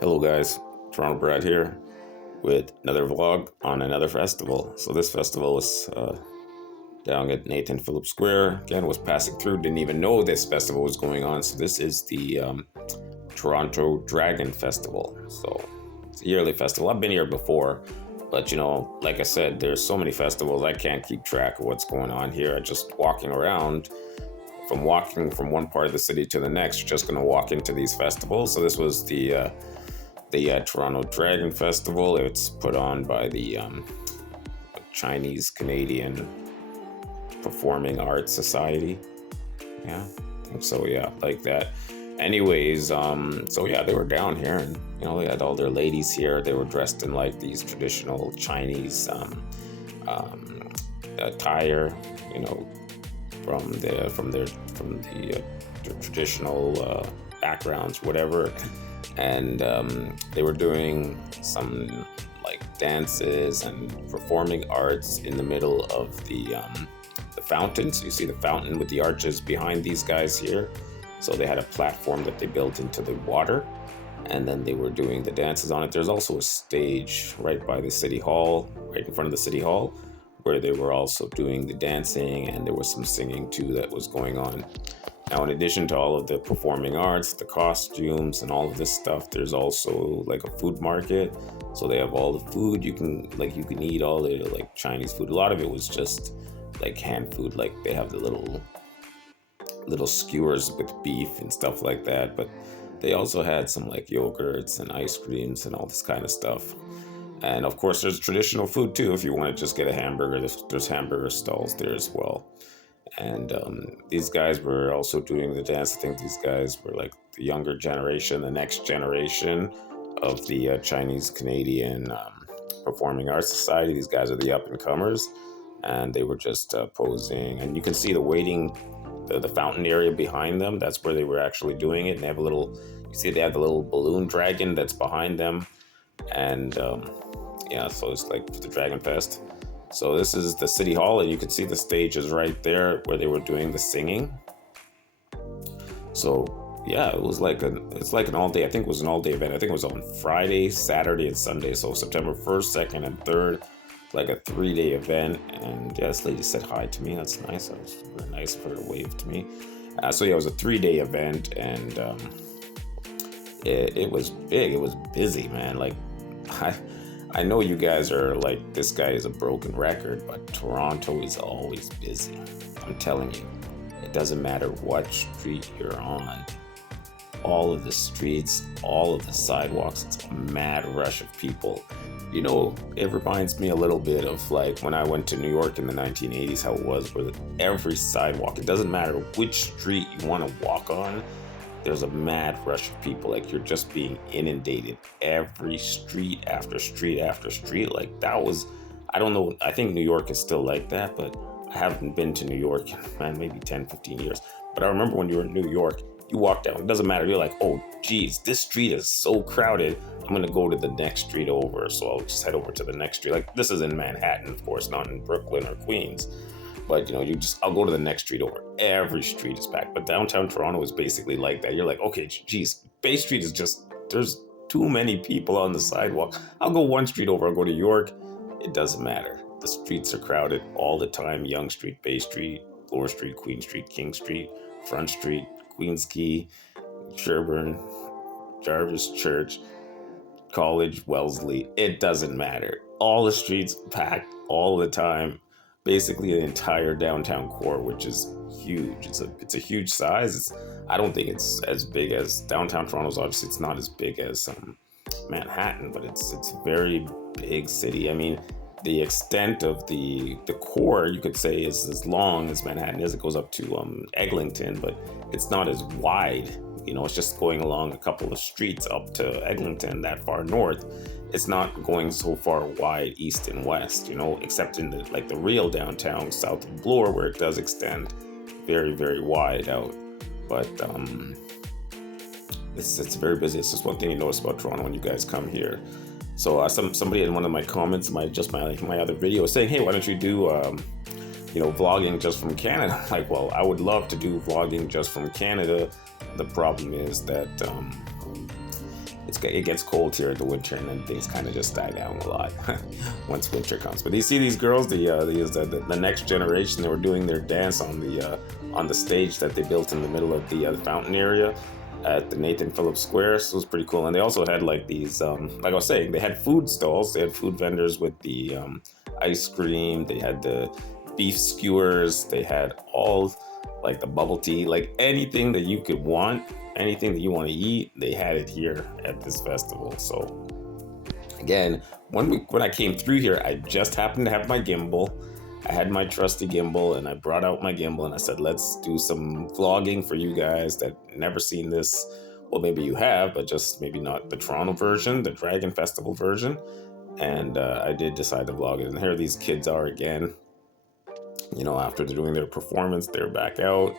Hello guys, Toronto Brad here with another vlog on another festival. So this festival was down at Nathan Phillips Square. Again, was passing through, didn't even know this festival was going on. So this is the Toronto Dragon Festival. So it's a yearly festival. I've been here before, but like I said, there's so many festivals, I can't keep track of what's going on here. I just walking from one part of the city to the next, you're just going to walk into these festivals. So this was the Toronto Dragon Festival. It's put on by the Chinese Canadian Performing Arts Society. Yeah, I think so. Yeah, like that. Anyways, so yeah, they were down here, and they had all their ladies here. They were dressed in like these traditional Chinese attire, from their traditional backgrounds, whatever. And they were doing some like dances and performing arts in the middle of the fountain. So you see the fountain with the arches behind these guys here. So they had a platform that they built into the water, and then they were doing the dances on it. There's also a stage right by the city hall, right in front of the city hall, where they were also doing the dancing, and there was some singing too that was going on. Now, in addition to all of the performing arts, the costumes, and all of this stuff, there's also like a food market. So they have all the food you can eat, all the like Chinese food. A lot of it was just like hand food, like they have the little skewers with beef and stuff like that. But they also had some like yogurts and ice creams and all this kind of stuff. And of course, there's traditional food too. If you want to just get a hamburger, there's hamburger stalls there as well. And these guys were also doing the dance. I think these guys were like the younger generation, the next generation of the Chinese Canadian Performing Arts Society. These guys are the up and comers, and they were just posing. And you can see the fountain area behind them. That's where they were actually doing it. And they have they have the little balloon dragon that's behind them. And so it's like the Dragon Fest. So this is the city hall, and you can see the stage is right there where they were doing the singing. So yeah, it's like an all day. I think it was an all day event. I think it was on Friday, Saturday, and Sunday. So September 1st, 2nd, and 3rd, like a 3-day event. And this lady said hi to me. That's nice. That was very nice of her to wave to me. So yeah, it was a 3-day event, and it was big. It was busy, man. Like I know you guys are like, this guy is a broken record, but Toronto is always busy. I'm telling you, it doesn't matter what street you're on. All of the streets, all of the sidewalks, it's a mad rush of people. It reminds me a little bit of like when I went to New York in the 1980s, how it was, where every sidewalk, it doesn't matter which street you want to walk on, there's a mad rush of people. Like, you're just being inundated every street after street after street. Like, that was, I don't know, I think New York is still like that, but I haven't been to New York in maybe 10, 15 years. But I remember when you were in New York, you walk down, it doesn't matter, you're like, oh geez, this street is so crowded, I'm gonna go to the next street over. So I'll just head over to the next street. Like, this is in Manhattan, of course, not in Brooklyn or Queens. But I'll go to the next street over. Every street is packed. But downtown Toronto is basically like that. You're like, okay, geez, Bay Street is just, there's too many people on the sidewalk. I'll go one street over, I'll go to York. It doesn't matter. The streets are crowded all the time. Yonge Street, Bay Street, Bloor Street, Queen Street, King Street, Front Street, Queens Quay, Sherbourne, Jarvis Church, College, Wellesley. It doesn't matter. All the streets packed all the time. Basically the entire downtown core, which is huge. It's a huge size. I don't think it's as big as downtown Toronto's. Obviously, it's not as big as Manhattan, but it's a very big city. I mean, the extent of the core, you could say, is as long as Manhattan is. It goes up to Eglinton, but it's not as wide. It's just going along a couple of streets up to Eglinton, that far north. It's not going so far wide east and west, except in the real downtown south of Bloor, where it does extend very, very wide out. But it's very busy. It's just one thing you notice about Toronto when you guys come here. So somebody in one of my comments, my other video, was saying, hey, why don't you do vlogging just from Canada? I'm like, well, I would love to do vlogging just from Canada. The problem is that it gets cold here in the winter, and then things kind of just die down a lot once winter comes. But you see these girls, the next generation, they were doing their dance on the stage that they built in the middle of the fountain area at the Nathan Phillips Square. So it was pretty cool. And they also had like these, like I was saying, they had food stalls. They had food vendors with the ice cream. They had the beef skewers. They had all like the bubble tea, like anything that you could want, anything that you want to eat, they had it here at this festival. So again, when I came through here, I just happened to have my gimbal. I had my trusty gimbal, and I brought out my gimbal, and I said, let's do some vlogging for you guys that never seen this. Well, maybe you have, but just maybe not the Toronto version, the Dragon Festival version. And I did decide to vlog it. And here these kids are again. You know, after they're doing their performance, they're back out.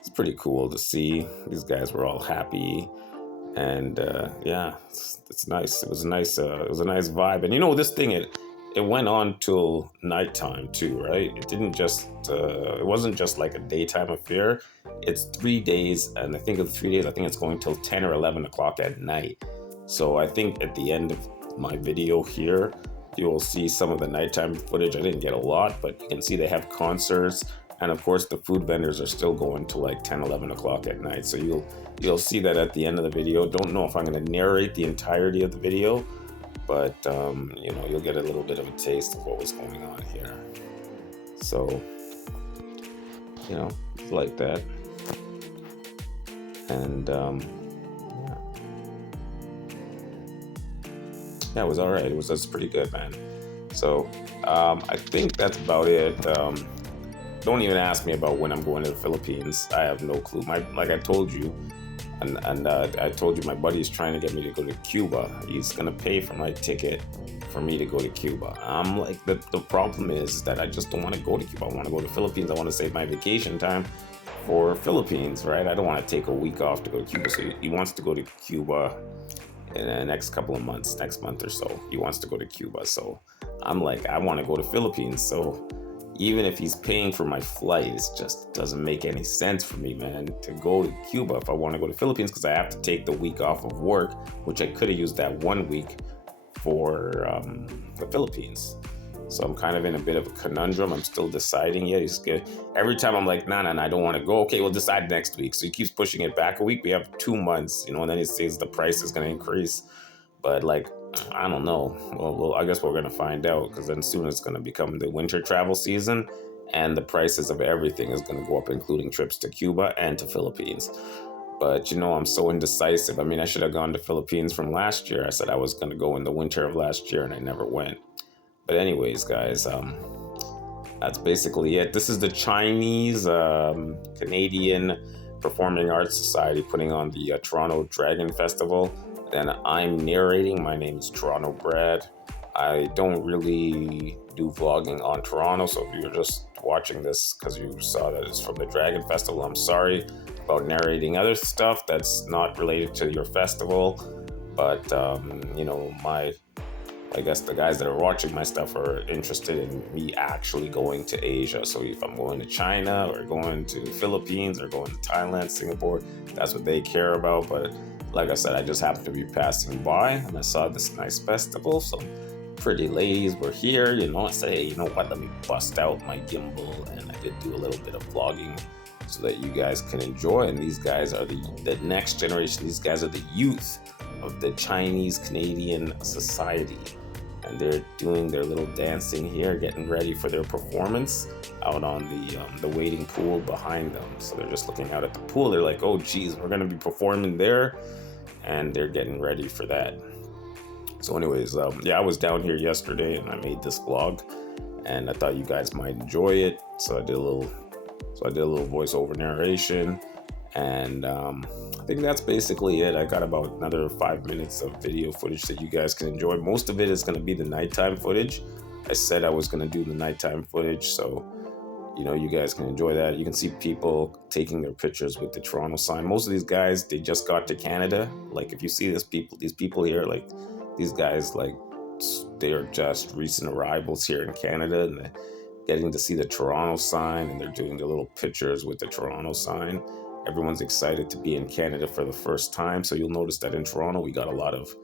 It's pretty cool to see. These guys were all happy. And yeah, it's nice. It was a nice vibe. And you know, this thing, it went on till nighttime too, right? It wasn't just like a daytime affair. It's 3 days, and I think of 3 days, I think it's going till 10 or 11 o'clock at night. So I think at the end of my video here, you'll see some of the nighttime footage. I didn't get a lot, but you can see they have concerts, and of course the food vendors are still going to like 10, 11 o'clock at night. So you'll see that at the end of the video. Don't know if I'm going to narrate the entirety of the video, but you know, you'll get a little bit of a taste of what was going on here. So, you know, like that. And yeah, it was all right. That's pretty good, man. So I think that's about it. Don't even ask me about when I'm going to the Philippines. I have no clue. Like I told you, and I told you, my buddy's trying to get me to go to Cuba. He's gonna pay for my ticket for me to go to Cuba. I'm like, the problem is that I just don't want to go to Cuba. I want to go to the Philippines. I want to save my vacation time for Philippines, right? I don't want to take a week off to go to Cuba. So he wants to go to Cuba in the next couple of months, next month or so. He wants to go to Cuba. So I'm like, I want to go to Philippines. So even if he's paying for my flight, it just doesn't make any sense for me, man, to go to Cuba if I want to go to Philippines, because I have to take the week off of work, which I could have used that 1 week for the Philippines. So I'm kind of in a bit of a conundrum. I'm still deciding yet. He's good. Every time I'm like, nah, I don't want to go. Okay, we'll decide next week. So he keeps pushing it back a week. We have 2 months, you know, and then he says the price is going to increase. But like, I don't know. Well, I guess we're going to find out, because then soon it's going to become the winter travel season, and the prices of everything is going to go up, including trips to Cuba and to Philippines. But, you know, I'm so indecisive. I mean, I should have gone to Philippines from last year. I said I was going to go in the winter of last year, and I never went. But anyways, guys, that's basically it. This is the Chinese Canadian Performing Arts Society putting on the Toronto Dragon Festival. And I'm narrating. My name is Toronto Brad. I don't really do vlogging on Toronto, so if you're just watching this because you saw that it's from the Dragon Festival, I'm sorry about narrating other stuff that's not related to your festival. But, you know, I guess the guys that are watching my stuff are interested in me actually going to Asia. So if I'm going to China or going to the Philippines or going to Thailand, Singapore, that's what they care about. But like I said, I just happened to be passing by and I saw this nice festival. Some pretty ladies were here, you know. I said, hey, you know what, let me bust out my gimbal. And I did do a little bit of vlogging so that you guys can enjoy. And these guys are the next generation. These guys are the youth of the Chinese Canadian Society. And they're doing their little dancing here, getting ready for their performance out on the wading pool behind them. So they're just looking out at the pool. They're like, oh, geez, we're going to be performing there. And they're getting ready for that. So anyways, yeah, I was down here yesterday and I made this vlog. And I thought you guys might enjoy it. So I did a little voiceover narration. And I think that's basically it. I got about another 5 minutes of video footage that you guys can enjoy. Most of it is going to be the nighttime footage. I said I was going to do the nighttime footage, so you know, you guys can enjoy that. You can see people taking their pictures with the Toronto sign. Most of these guys, they just got to Canada. Like if you see these people here, like these guys, like they are just recent arrivals here in Canada, and they're getting to see the Toronto sign, and they're doing their little pictures with the Toronto sign. Everyone's excited to be in Canada for the first time. So you'll notice that in Toronto, we got a lot of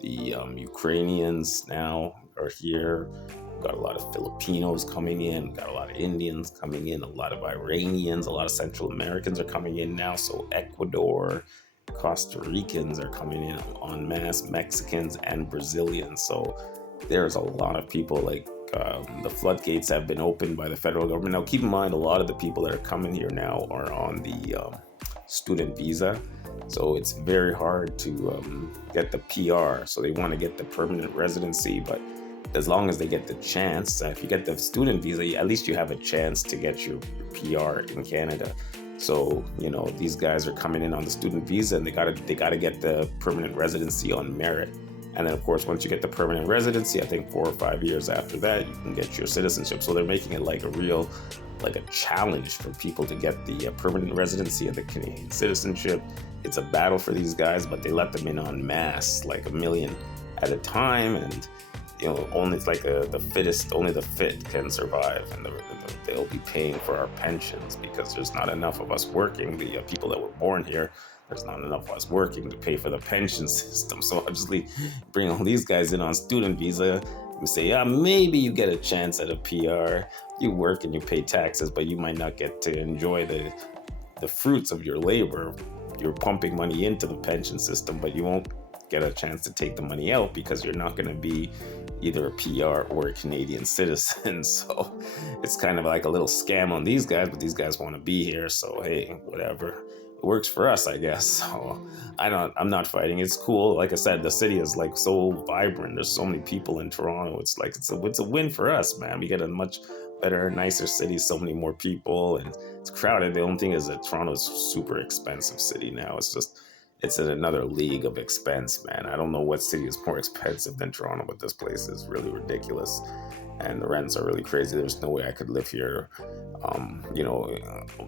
the Ukrainians now are here. We've got a lot of Filipinos coming in. We've got a lot of Indians coming in. A lot of Iranians. A lot of Central Americans are coming in now. So Ecuador, Costa Ricans are coming in en masse. Mexicans and Brazilians. So there's a lot of people. Like the floodgates have been opened by the federal government. Now, keep in mind, a lot of the people that are coming here now are on the student visa. So it's very hard to get the PR. So they want to get the permanent residency, but as long as they get the chance, if you get the student visa, at least you have a chance to get your PR in Canada. So, you know, these guys are coming in on the student visa and they gotta get the permanent residency on merit. And then, of course, once you get the permanent residency, I think 4 or 5 years after that, you can get your citizenship. So they're making it like a challenge for people to get the permanent residency and the Canadian citizenship. It's a battle for these guys, but they let them in en masse, like 1 million at a time. And, you know, only it's like the fittest, only the fit can survive. And they'll be paying for our pensions because there's not enough of us working. The people that were born here, there's not enough of us working to pay for the pension system. So obviously, bring all these guys in on student visa and say, yeah, maybe you get a chance at a PR. You work and you pay taxes, but you might not get to enjoy the fruits of your labor. You're pumping money into the pension system, but you won't get a chance to take the money out because you're not going to be either a PR or a Canadian citizen. So it's kind of like a little scam on these guys, but these guys want to be here. So, hey, whatever. It works for us, I guess. So I'm not fighting. It's cool. Like I said, the city is like so vibrant. There's so many people in Toronto. It's like it's a win for us, man. We get a much better, nicer city, so many more people, and it's crowded. The only thing is that Toronto is a super expensive city now. It's in another league of expense, man. I don't know what city is more expensive than Toronto, but this place is really ridiculous. And the rents are really crazy. There's no way I could live here,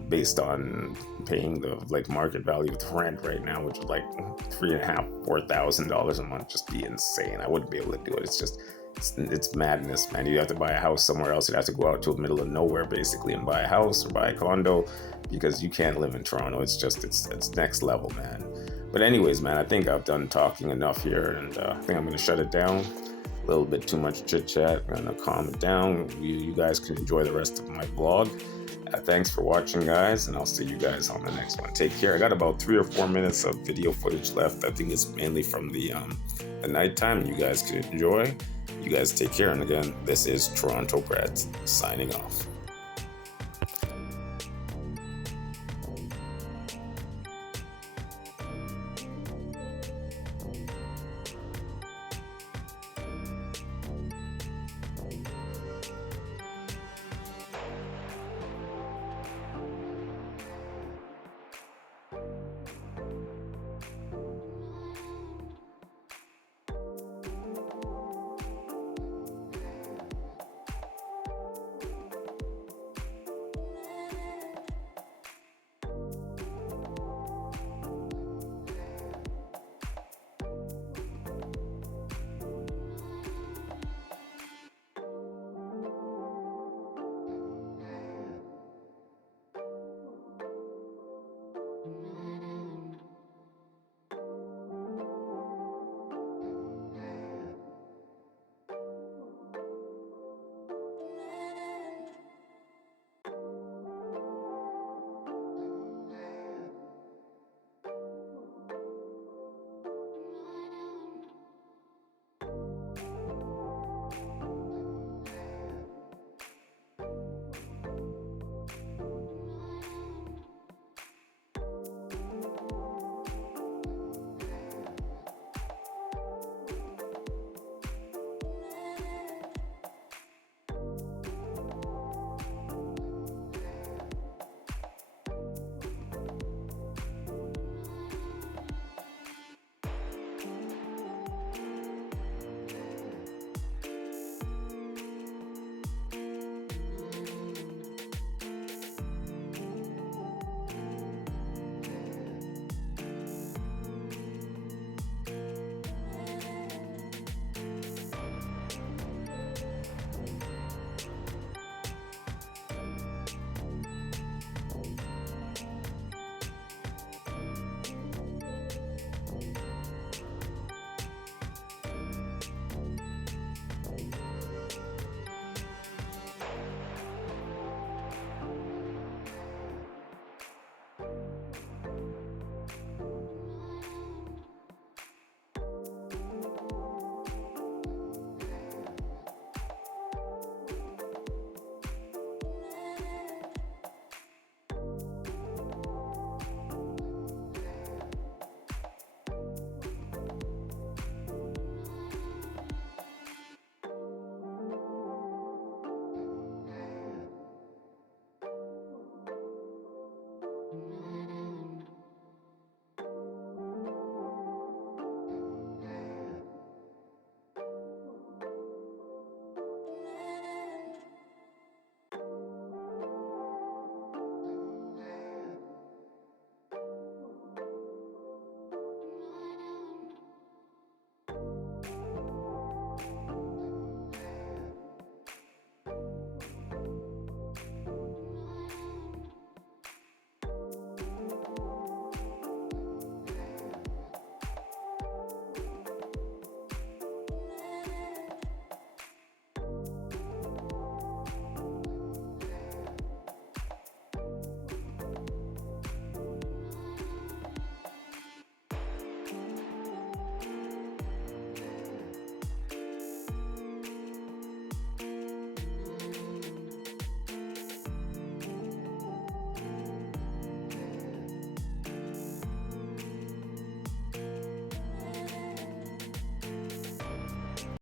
based on paying the like market value of the rent right now, which is like $3,500-4,000 a month. Just be insane. I wouldn't be able to do it. It's madness, man. You have to buy a house somewhere else. You'd have to go out to the middle of nowhere, basically, and buy a house or buy a condo because you can't live in Toronto. It's next level, man. But anyways, man, I think I've done talking enough here, and I think I'm going to shut it down. A little bit too much chit chat. I'm gonna calm it down. You guys can enjoy the rest of my vlog. Thanks for watching, guys, and I'll see you guys on the next one. Take care. I got about 3 or 4 minutes of video footage left. I think it's mainly from the nighttime. You guys can enjoy. You guys take care. And again, this is Toronto Brad signing off.